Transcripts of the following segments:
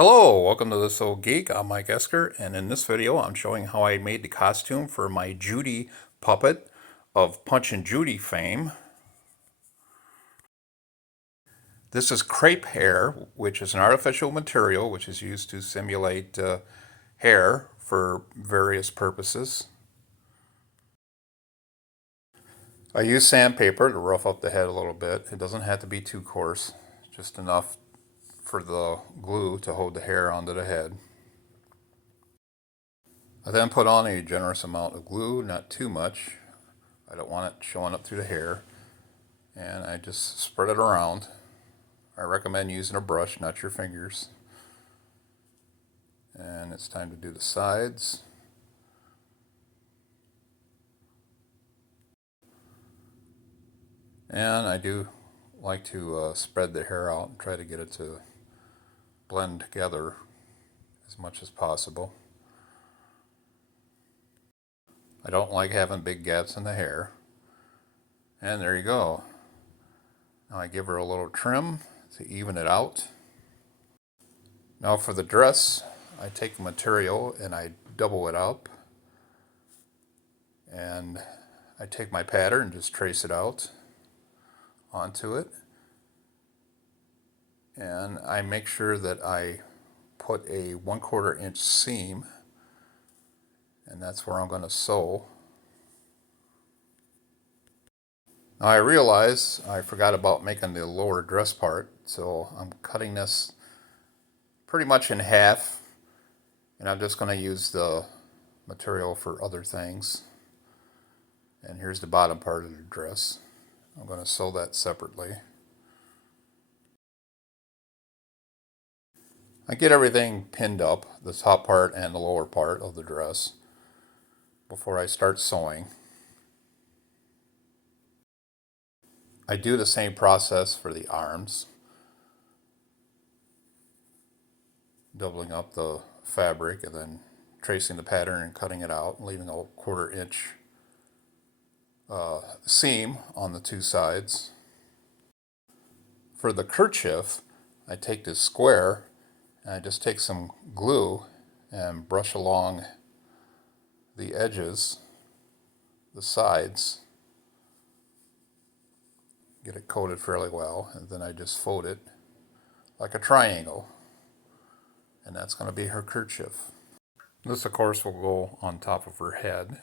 Hello, welcome to This Old Geek. I'm Mike Esker, and in this video I'm showing how I made the costume for my Judy puppet of Punch and Judy fame. This is crepe hair, which is an artificial material which is used to simulate hair for various purposes. I use sandpaper to rough up the head a little bit. It doesn't have to be too coarse, just enough for the glue to hold the hair onto the head. I then put on a generous amount of glue, not too much. I don't want it showing up through the hair. And I just spread it around. I recommend using a brush, not your fingers. And it's time to do the sides. And I do like to spread the hair out and try to get it to blend together as much as possible. I don't like having big gaps in the hair. And there you go. Now I give her a little trim to even it out. Now for the dress, I take the material and I double it up. And I take my pattern and just trace it out onto it. And I make sure that I put a 1/4 inch seam, and that's where I'm going to sew. Now I realize I forgot about making the lower dress part, so I'm cutting this pretty much in half, and I'm just going to use the material for other things. And here's the bottom part of the dress. I'm going to sew that separately. I get everything pinned up, the top part and the lower part of the dress, before I start sewing. I do the same process for the arms, doubling up the fabric and then tracing the pattern and cutting it out and leaving a 1/4 inch seam on the two sides. For the kerchief, I take this square and I just take some glue and brush along the edges, the sides, get it coated fairly well, and then I just fold it like a triangle, and that's going to be her kerchief. This of course will go on top of her head.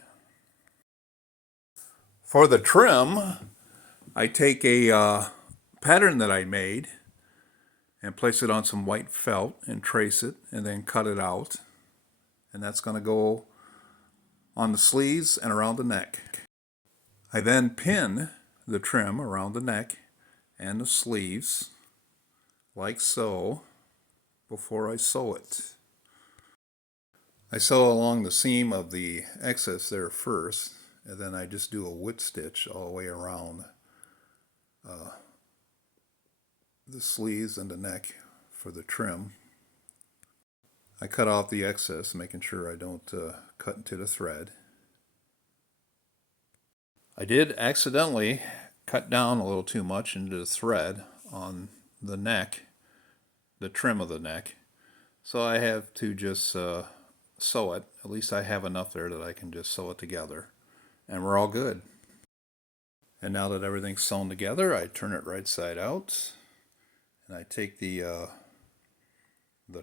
For the trim, I take a pattern that I made and place it on some white felt and trace it and then cut it out, and that's going to go on the sleeves and around the neck. I then pin the trim around the neck and the sleeves like so before I sew it. I sew along the seam of the excess there first, and then I just do a whip stitch all the way around the sleeves and the neck for the trim. I cut off the excess, making sure I don't cut into the thread. I did accidentally cut down a little too much into the thread on the neck, the trim of the neck, so I have to just sew it. At least I have enough there that I can just sew it together, and we're all good. And now that everything's sewn together, I turn it right side out, and I take the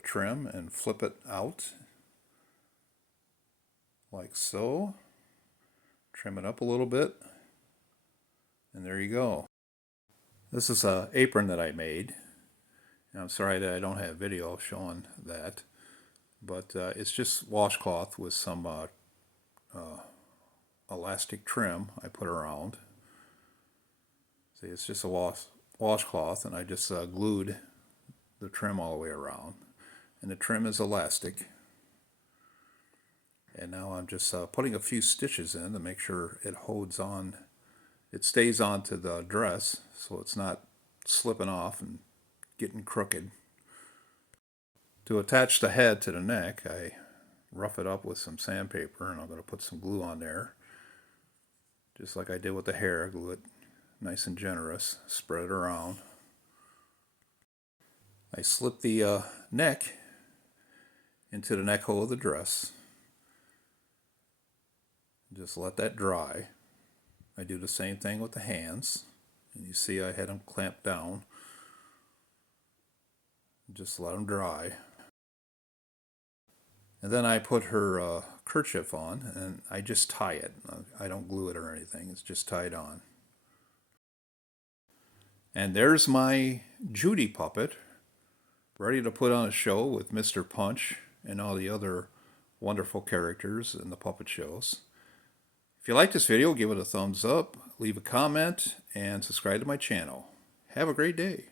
trim and flip it out like so. Trim it up a little bit, and there you go. This is an apron that I made. And I'm sorry that I don't have video showing that, but it's just washcloth with some elastic trim I put around. See, it's just a washcloth, and I just glued the trim all the way around, and the trim is elastic. And now I'm just putting a few stitches in to make sure it holds on, it stays onto the dress so it's not slipping off and getting crooked. To attach the head to the neck, I rough it up with some sandpaper, and I'm going to put some glue on there, just like I did with the hair. Glue it nice and generous, spread it around. I slip the neck into the neck hole of the dress. Just let that dry. I do the same thing with the hands. And you see I had them clamped down. Just let them dry. And then I put her kerchief on and I just tie it. I don't glue it or anything. It's just tied on. And there's my Judy puppet, ready to put on a show with Mr. Punch and all the other wonderful characters in the puppet shows. If you like this video, give it a thumbs up, leave a comment, and subscribe to my channel. Have a great day.